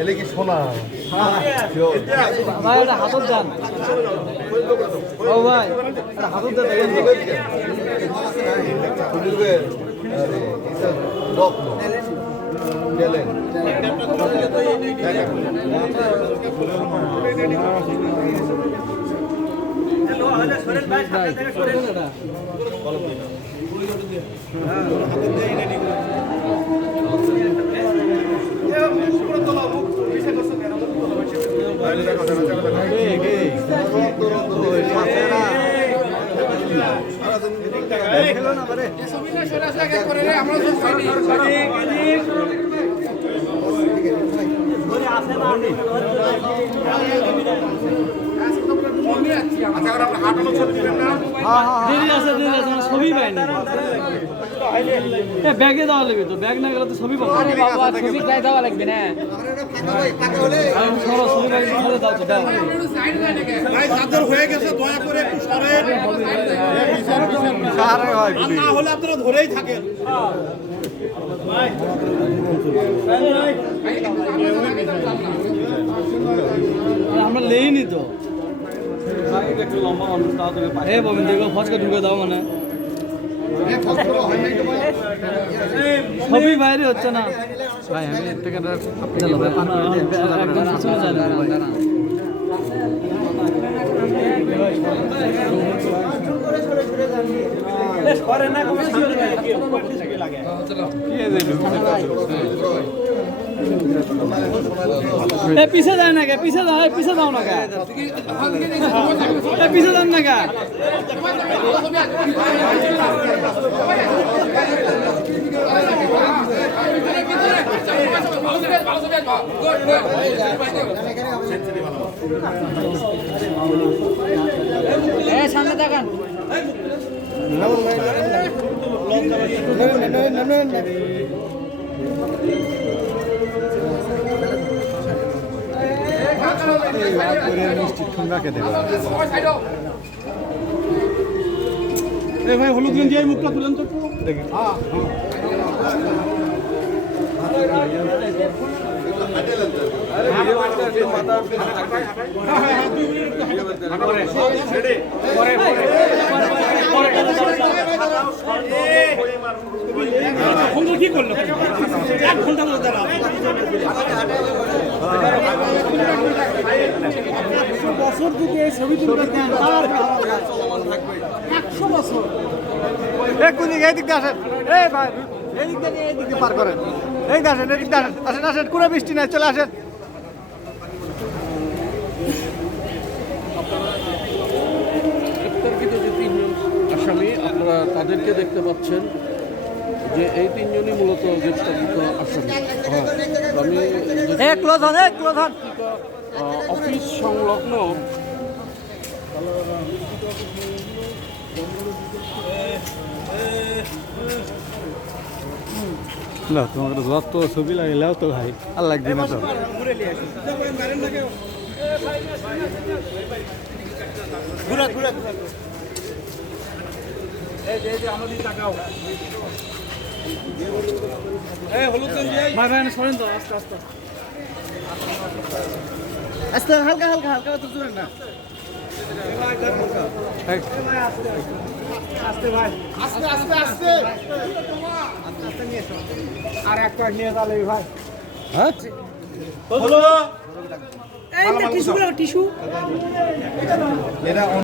এলে কি শোনা ভাই এটা হাতত যান ও ভাই এটা হাতত যান ছবি পাইনি ব্যাগে দেওয়া লাগবে তো ব্যাগ না গেলে তো ছবি পাবো ছবি দেওয়া লাগবে না হয়ে গেছে দয়া করে একটু সরেন না হলে আপনারা ধরেই থাকেন আমরা লেইনি তো একটু লম্বা মানুষ তাড়াতাড়ি বলবেন দেখো ফসকা ঢুকে দাও মানে সবই বাইরে হচ্ছে না ভাই আমি একটু একদম পিছনে যাই না পিছে যায় না পিছে যাও পিছে যাও না পিছে যান না সামনে দেখান মিষ্টি ঠুঙ্গাকে দেবে ভাই হলুদ গেঞ্জি মুখটা তুলেন তো দেখি কি করলো 1 ঘন্টা মধ্যে বছর যদি এই ছবি তুলতে দেন তার 100 বছর এইদিক দিয়ে আসেন এই ভাই এইদিক দিয়ে এইদিক দিয়ে পার করেন এই আসেন এদিক দিয়ে আসেন আসেন কোনো বৃষ্টি নাই চলে আসেন গ্রেপ্তারকৃত যে 3 জন আসামি আপনারা তাদেরকে দেখতে পাচ্ছেন যে এই 3 জনই মূলত গ্রেপ্তারকৃত আসামি আমি অফিস সংলগ্ন না তোমার যত ছবি লাগিলেও তো ভাই আর লাগবে না তো সরেন তো আস্তে আস্তে আস্তে হালকা হালকা হালকা তো জোরে না আস্তে ভাই আস্তে আস্তে আস্তে আস্তে নিয়ে এসো আর এক পয়েন্ট নিয়ে যাবে ভাই হ্যাঁ হলো এই টিস্যু টিস্যু